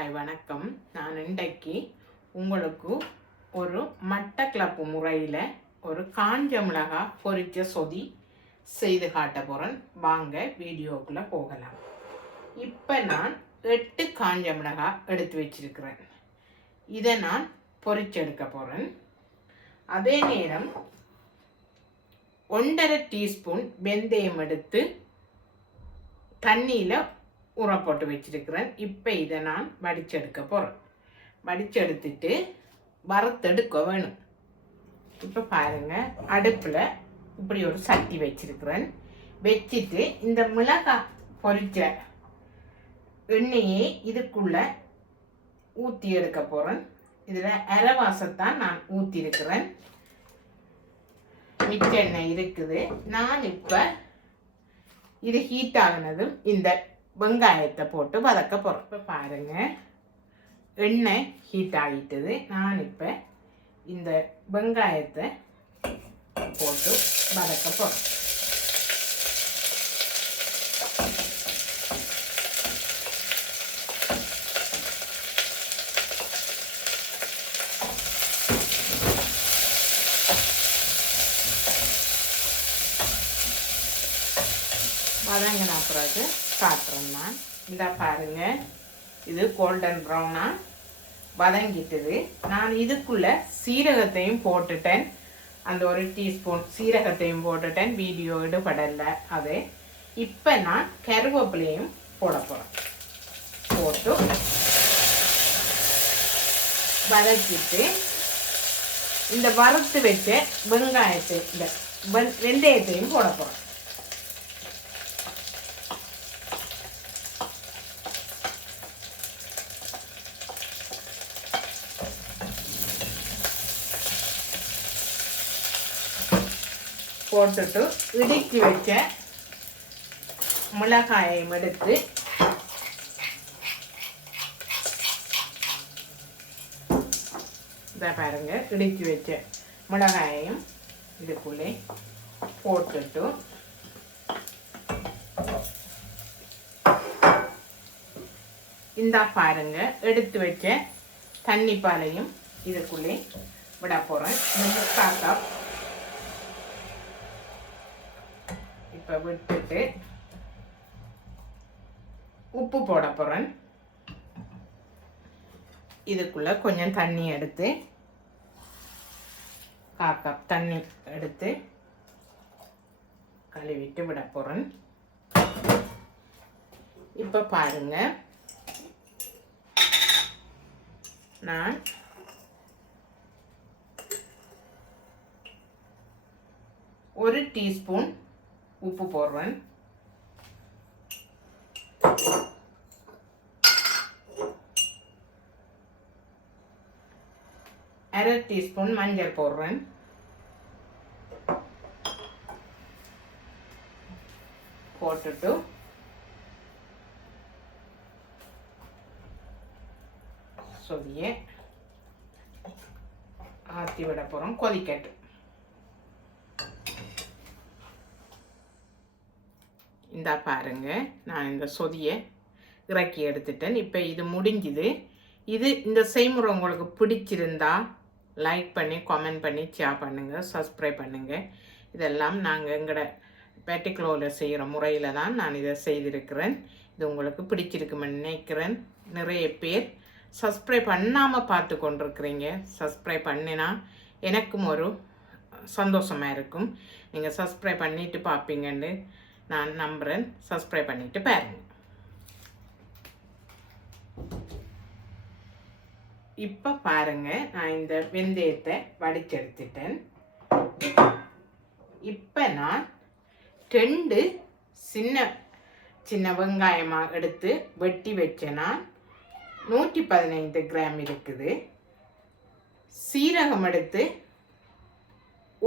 Hi வணக்கம். நான் இன்றைக்கு உங்களுக்கு ஒரு மட்டக்களப்பு முறையில் ஒரு காஞ்ச மிளகாய் பொரிச்ச சொதி செய்து காட்ட போகிறேன். வாங்க வீடியோக்குள்ளே போகலாம். இப்போ நான் 8 காஞ்ச மிளகாய் எடுத்து வச்சிருக்கிறேன். இதை நான் பொரிச்செடுக்க போகிறேன். அதே நேரம் 1.5 டீஸ்பூன் வெந்தயம் எடுத்து தண்ணியில் ஊற போட்டு வச்சிருக்கிறேன். இப்போ இதை நான் வடிச்செடுக்க போகிறேன். வடிச்செடுத்துட்டு வறுத்தெடுக்க வேணும். இப்போ பாருங்கள், அடுப்பில் இப்படி ஒரு சட்டி வச்சிருக்கிறேன். வச்சுட்டு இந்த மிளகாய் பொரிச்ச எண்ணெயை இதுக்குள்ளே ஊற்றி எடுக்க போகிறேன். இதில் அரைவாசத்தான் நான் ஊற்றிருக்கிறேன். மிச்ச எண்ணெய் இருக்குது. நான் இப்போ இது ஹீட் ஆகினதும் இந்த வெங்காயத்தை போட்டு வதக்க போகிறோம். இப்போ பாருங்கள், எண்ணெய் ஹீட் ஆகிட்டது. நான் இப்போ இந்த வெங்காயத்தை போட்டு வதக்க போகிறோம். வதங்கின பிறகு காட்டுறேன். நான் இந்த பாருங்க, இது கோல்டன் ப்ரௌனாக வதங்கிட்டது. நான் இதுக்குள்ளே சீரகத்தையும் போட்டுட்டேன். அந்த 1 டீஸ்பூன் சீரகத்தையும் போட்டுட்டேன். வீடியோ எடுபடலை அது. இப்போ நான் கருவேப்பிலையும் போட போகிறேன். போட்டு வதக்கிட்டு இந்த வறுத்து வச்ச வெங்காயத்தை இந்த வெந்தயத்தையும் போட போகிறேன். போட்டுட்டு இடித்து வச்ச மிளகாயையும் எடுத்து இதை பாருங்க, இடித்து வச்ச மிளகாயையும் இதுக்குள்ளே போட்டுட்டு இந்த பாருங்க, எடுத்து வச்ச தண்ணி பாலையும் இதுக்குள்ளே விட போகிறேன். 3/4 கப் இப்போ விட்டுட்டு உப்பு போட போகிறேன். இதுக்குள்ளே கொஞ்சம் தண்ணி எடுத்து 1/4 கப் தண்ணி எடுத்து கழுவிட்டு விட போகிறேன். இப்போ பாருங்க, நான் ஒரு டீஸ்பூன் உப்பு போடுறேன். அரை டீஸ்பூன் மஞ்சள் போடுறேன். போட்டுட்டு சொதியை ஆற்றி விட போகிறோம். கொதிக்கட்டும். இந்த பாருங்க, நான் இந்த சொதியை இறக்கி எடுத்துட்டேன். இப்போ இது முடிஞ்சுது. இது இந்த செய்முறை உங்களுக்கு பிடிச்சிருந்தா லைக் பண்ணி கமெண்ட் பண்ணி ஷேர் பண்ணுங்கள், சப்ஸ்கிரைப் பண்ணுங்கள். இதெல்லாம் நாங்கள் எங்களோட பேட்டிக்ளோவில் செய்கிற முறையில் தான் நான் இதை செய்திருக்கிறேன். இது உங்களுக்கு பிடிச்சிருக்குமென்னு நினைக்கிறேன். நிறைய பேர் சப்ஸ்கிரைப் பண்ணாமல் பார்த்து கொண்டிருக்கிறீங்க. சப்ஸ்கிரைப் பண்ணினா எனக்கும் ஒரு சந்தோஷமாக இருக்கும். நீங்கள் சப்ஸ்கிரைப் பண்ணிவிட்டு பார்ப்பீங்கன்னு நான் நம்புகிறேன். சப்ஸ்கிரைப் பண்ணிவிட்டு பாருங்கள். இப்போ பாருங்கள், நான் இந்த வெந்தயத்தை வடிச்செடுத்துட்டேன். இப்போ நான் 2 சின்ன சின்ன வெங்காயமாக எடுத்து வெட்டி வச்சேன்னா 115 கிராம் இருக்குது. சீரகம் எடுத்து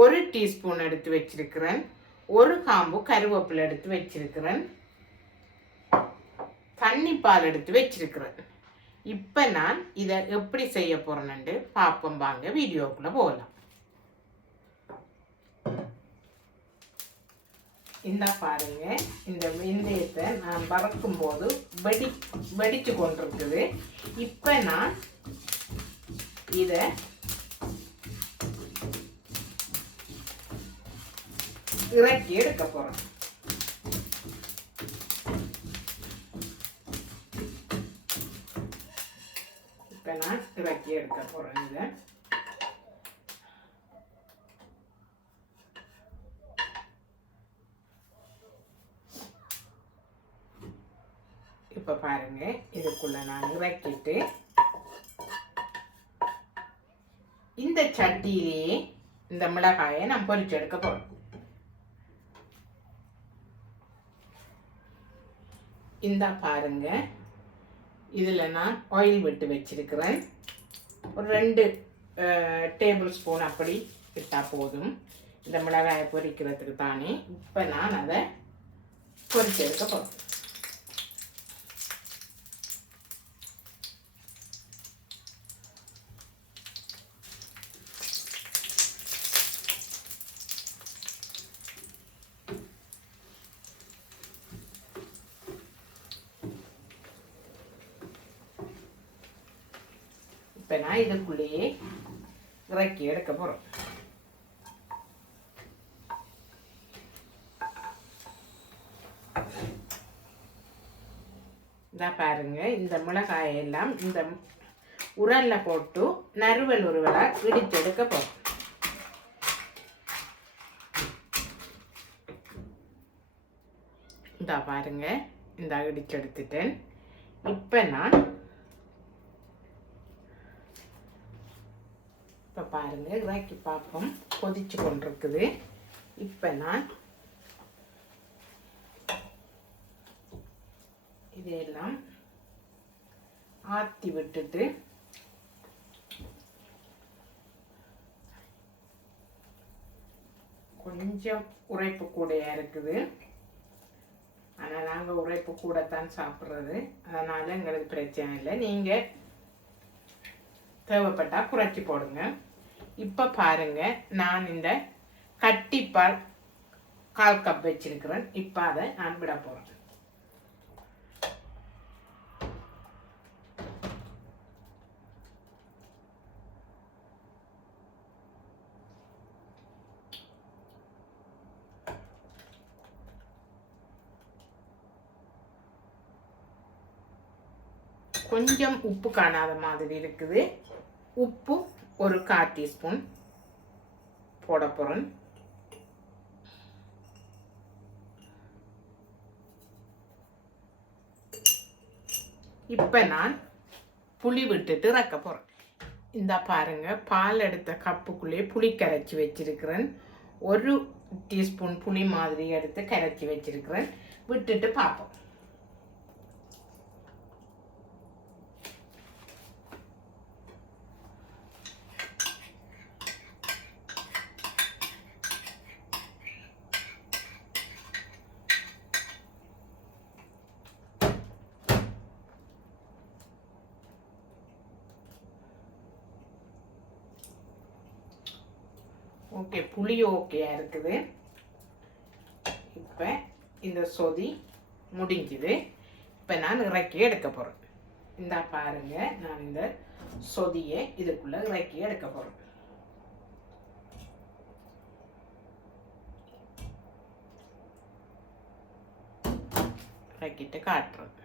1 டீஸ்பூன் எடுத்து வச்சிருக்கிறேன். 1 காம்பு கருவேப்பிலை எடுத்து வச்சிருக்கிறேன். தண்ணி பால் எடுத்து வச்சிருக்கிறேன். இப்போ நான் இதை எப்படி செய்ய போகிறேன்னு பார்ப்போம். வாங்க வீடியோக்குள்ளே போகலாம். இந்த பாருங்க, இந்த வெந்தயத்தை நான் வறுக்கும் போது வெடிச்சு கொண்டிருக்குது. இப்போ நான் இதை இறக்கி எடுக்க போறேன். இப்போ நான் இறக்கி எடுக்க போறேன். இதை இப்போ பாருங்க, இதுக்குள்ள நான் இறக்கிட்டு இந்த சட்டியிலேயே இந்த மிளகாயை நான் பொரிச்சு எடுக்க போறேன். இந்த பாருங்க, இதில் நான் ஆயில் விட்டு வச்சிருக்கிறேன். ஒரு 2 டேபிள் ஸ்பூன் அப்படி இட்டால் போதும், இந்த மிளகாயை பொரிக்கிறதுக்கு தானே. இப்போ நான் அதை பொரிச்சு எடுக்க போகிறேன். இப்போ நான் இதுக்குள்ளேயே இறக்கி எடுக்க போகிறோம். இதை பாருங்க, இந்த மிளகாயெல்லாம் இந்த உரல்ல போட்டு நறுவல் உருவலாக இடித்து எடுக்க போகிறோம். இந்த பாருங்க, இந்த இடிச்சு எடுத்துட்டேன். இப்போ நான் இப்போ பாருங்க, இறக்கி பார்ப்போம், கொதிச்சு கொண்டிருக்குது. இப்போ நான் இதையெல்லாம் ஆற்றி விட்டுட்டு கொஞ்சம் உரைப்பு கூடையா இருக்குது. ஆனால் நாங்கள் உரைப்பு கூடத்தான் சாப்பிட்றது, அதனால் எங்களுக்கு பிரச்சனை இல்லை. நீங்கள் தேவைப்பட்டால் குறைச்சி போடுங்க. இப்போ பாருங்க, நான் இந்த கட்டிப்பால் 1/4 கப் வச்சிருக்கிறேன். இப்போ அதை நான் விட போகிறேன். கொஞ்சம் உப்பு காணாத மாதிரி இருக்குது. உப்பு ஒரு 1/4 டீஸ்பூன் போட போகிறேன். இப்போ நான் புளி விட்டுட்டு இறக்க போகிறேன். இந்த பாருங்க, பால் எடுத்த கப்புக்குள்ளே புளி கரைச்சி வச்சிருக்கிறேன். 1 டீஸ்பூன் புளி மாதிரி எடுத்து கரைச்சி வச்சிருக்கிறேன். விட்டுட்டு பார்ப்போம். ஓகே, புளி ஓகேயா இருக்குது. இப்போ இந்த சொதி முடிஞ்சுது. இப்போ நான் இறக்கி எடுக்க போகிறேன். இந்த பாருங்க, நான் இந்த சொதியை இதுக்குள்ளே இறக்கி எடுக்க போகிறேன். இறக்கிட்டு காட்டுறேன்.